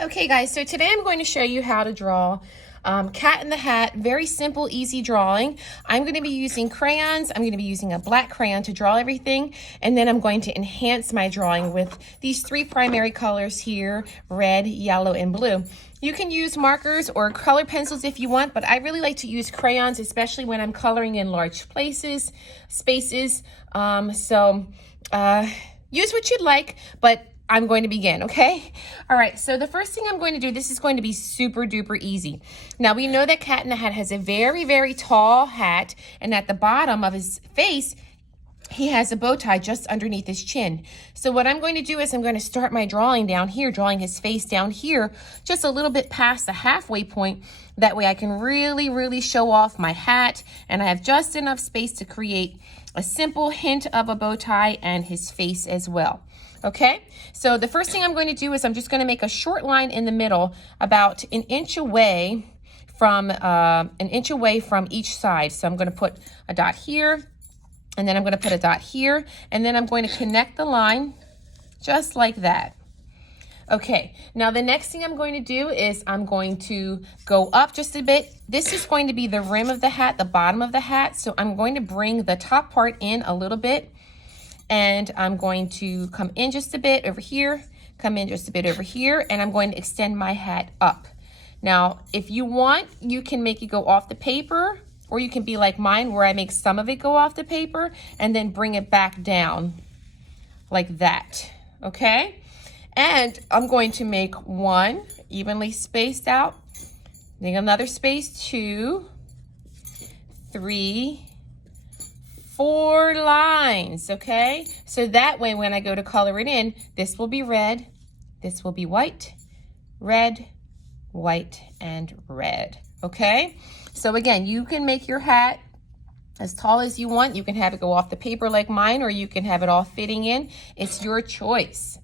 Okay guys, so today I'm going to show you how to draw Cat in the Hat. Very simple, easy drawing. I'm going to be using crayons. I'm going to be using a black crayon to draw everything, and then I'm going to enhance my drawing with these three primary colors here, red, yellow, and blue. You can use markers or color pencils if you want, but I really like to use crayons, especially when I'm coloring in large spaces. Use what you'd like, but I'm going to begin, okay? All right, so the first thing I'm going to do, this is going to be super duper easy. Now, we know that Cat in the Hat has a very, very tall hat, and at the bottom of his face, he has a bow tie just underneath his chin. So what I'm going to do is I'm going to start my drawing down here, drawing his face down here, just a little bit past the halfway point. That way I can really, really show off my hat, and I have just enough space to create a simple hint of a bow tie and his face as well. Okay, so the first thing I'm going to do is I'm just going to make a short line in the middle, about an inch away from each side. So I'm going to put a dot here, and then I'm going to put a dot here, and then I'm going to connect the line just like that. Okay, now the next thing I'm going to do is I'm going to go up just a bit. This is going to be the rim of the hat, the bottom of the hat. So I'm going to bring the top part in a little bit, and I'm going to come in just a bit over here, come in just a bit over here, and I'm going to extend my hat up. Now, if you want, you can make it go off the paper, or you can be like mine where I make some of it go off the paper and then bring it back down like that, okay? And I'm going to make one evenly spaced out, then another space, 2, 3, 4 lines, okay? So that way when I go to color it in, this will be red, this will be white, red, white, and red, okay? So again, you can make your hat as tall as you want. You can have it go off the paper like mine, or you can have it all fitting in. It's your choice.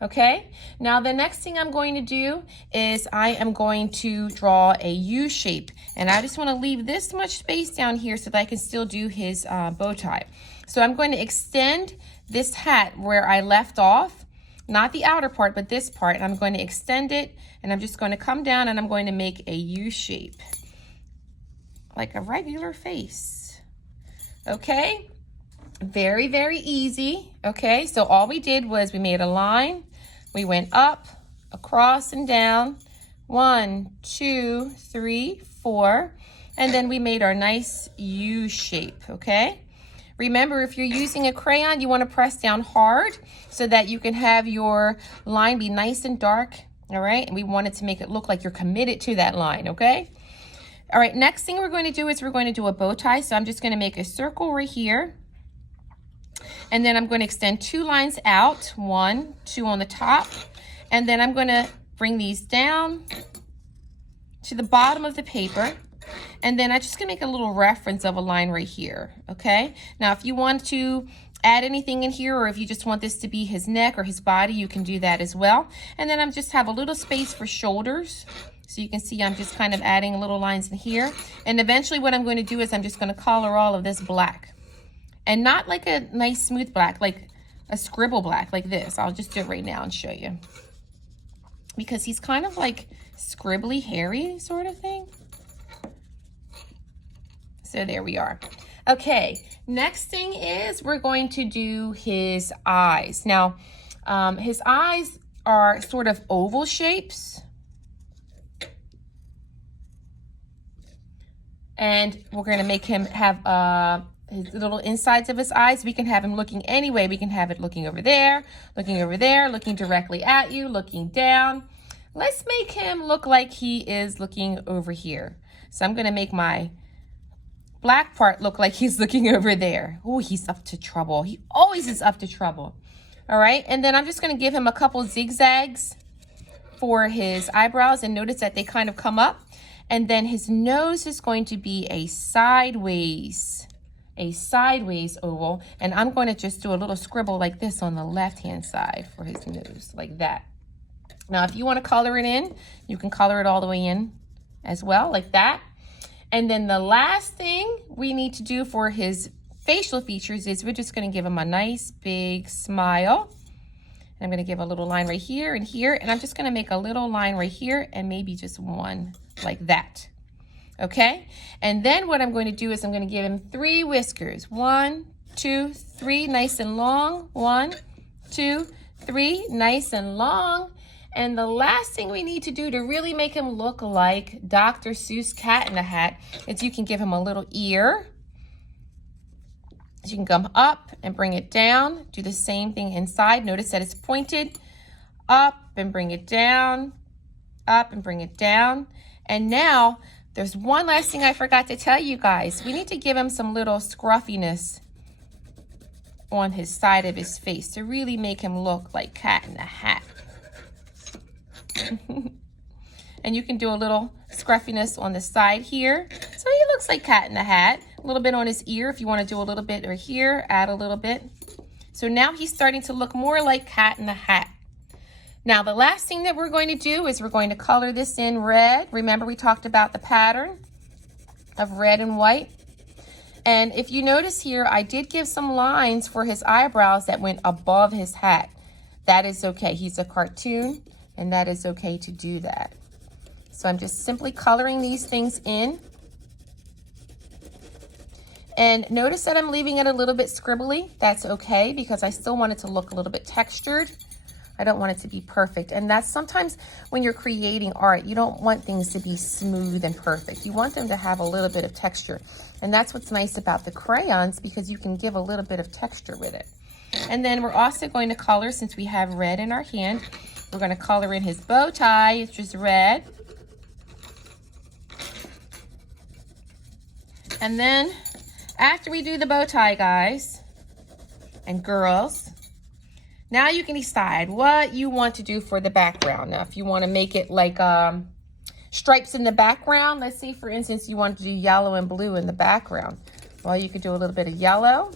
Okay, now the next thing I'm going to do is I am going to draw a U shape, and I just want to leave this much space down here so that I can still do his bow tie. So I'm going to extend this hat where I left off, not the outer part, but this part, and I'm going to extend it, and I'm just going to come down and I'm going to make a U shape, like a regular face. Okay, very, very easy. Okay, so all we did was we made a line. We went up, across, and down. 1, 2, 3, 4. And then we made our nice U shape, okay? Remember, if you're using a crayon, you want to press down hard so that you can have your line be nice and dark, all right? And we wanted to make it look like you're committed to that line, okay? All right, next thing we're going to do is we're going to do a bow tie. So I'm just going to make a circle right here. And then I'm going to extend 2 lines out, 1, 2 on the top, and then I'm going to bring these down to the bottom of the paper, and then I'm just going to make a little reference of a line right here, okay? Now, if you want to add anything in here, or if you just want this to be his neck or his body, you can do that as well. And then I'm just have a little space for shoulders. So you can see I'm just kind of adding little lines in here. And eventually what I'm going to do is I'm just going to color all of this black. And not like a nice smooth black, like a scribble black, like this. I'll just do it right now and show you. Because he's kind of like scribbly, hairy sort of thing. So there we are. Okay, next thing is we're going to do his eyes. Now, his eyes are sort of oval shapes. And we're going to make him have his little insides of his eyes. We can have him looking any way. We can have it looking over there, looking directly at you, looking down. Let's make him look like he is looking over here. So I'm going to make my black part look like he's looking over there. Oh, he's up to trouble. He always is up to trouble. All right, and then I'm just going to give him a couple zigzags for his eyebrows, and notice that they kind of come up. And then his nose is going to be a sideways oval, and I'm going to just do a little scribble like this on the left-hand side for his nose, like that. Now, if you want to color it in, you can color it all the way in as well, like that. And then the last thing we need to do for his facial features is we're just going to give him a nice big smile. I'm going to give a little line right here and here, and I'm just going to make a little line right here and maybe just one like that. Okay? And then what I'm going to do is I'm going to give him 3 whiskers. 1, 2, 3, nice and long. 1, 2, 3, nice and long. And the last thing we need to do to really make him look like Dr. Seuss Cat in the Hat is you can give him a little ear. So you can come up and bring it down. Do the same thing inside. Notice that it's pointed. Up and bring it down. Up and bring it down. And now, there's one last thing I forgot to tell you guys. We need to give him some little scruffiness on his side of his face to really make him look like Cat in the Hat. And you can do a little scruffiness on the side here. So he looks like Cat in the Hat. A little bit on his ear if you want to do a little bit right here, add a little bit. So now he's starting to look more like Cat in the Hat. Now the last thing that we're going to do is we're going to color this in red. Remember we talked about the pattern of red and white. And if you notice here, I did give some lines for his eyebrows that went above his hat. That is okay. He's a cartoon, and that is okay to do that. So I'm just simply coloring these things in. And notice that I'm leaving it a little bit scribbly. That's okay because I still want it to look a little bit textured. I don't want it to be perfect. And that's sometimes when you're creating art, you don't want things to be smooth and perfect. You want them to have a little bit of texture. And that's what's nice about the crayons because you can give a little bit of texture with it. And then we're also going to color, since we have red in our hand, we're going to color in his bow tie, which is red. And then after we do the bow tie, guys and girls, now you can decide what you want to do for the background. Now, if you want to make it like stripes in the background, let's say, for instance, you want to do yellow and blue in the background. Well, you could do a little bit of yellow.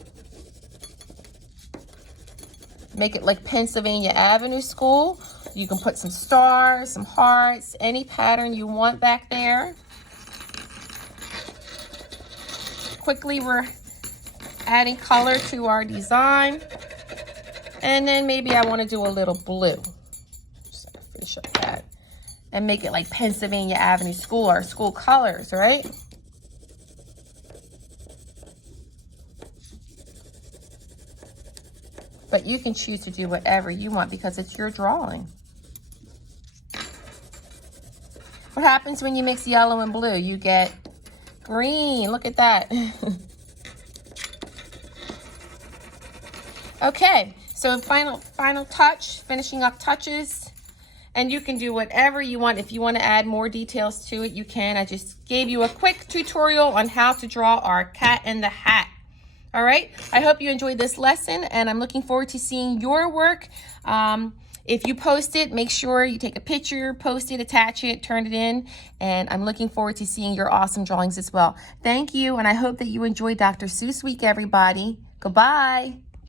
Make it like Pennsylvania Avenue School. You can put some stars, some hearts, any pattern you want back there. Quickly, we're adding color to our design. And then maybe I want to do a little blue. Just finish up that. And make it like Pennsylvania Avenue School, our school colors, right? But you can choose to do whatever you want because it's your drawing. What happens when you mix yellow and blue? You get green. Look at that. Okay, so final touch, finishing up touches. And you can do whatever you want. If you want to add more details to it, you can. I just gave you a quick tutorial on how to draw our Cat in the Hat. All right, I hope you enjoyed this lesson, and I'm looking forward to seeing your work. If you post it, make sure you take a picture, post it, attach it, turn it in, and I'm looking forward to seeing your awesome drawings as well. Thank you, and I hope that you enjoyed Dr. Seuss Week, everybody. Goodbye.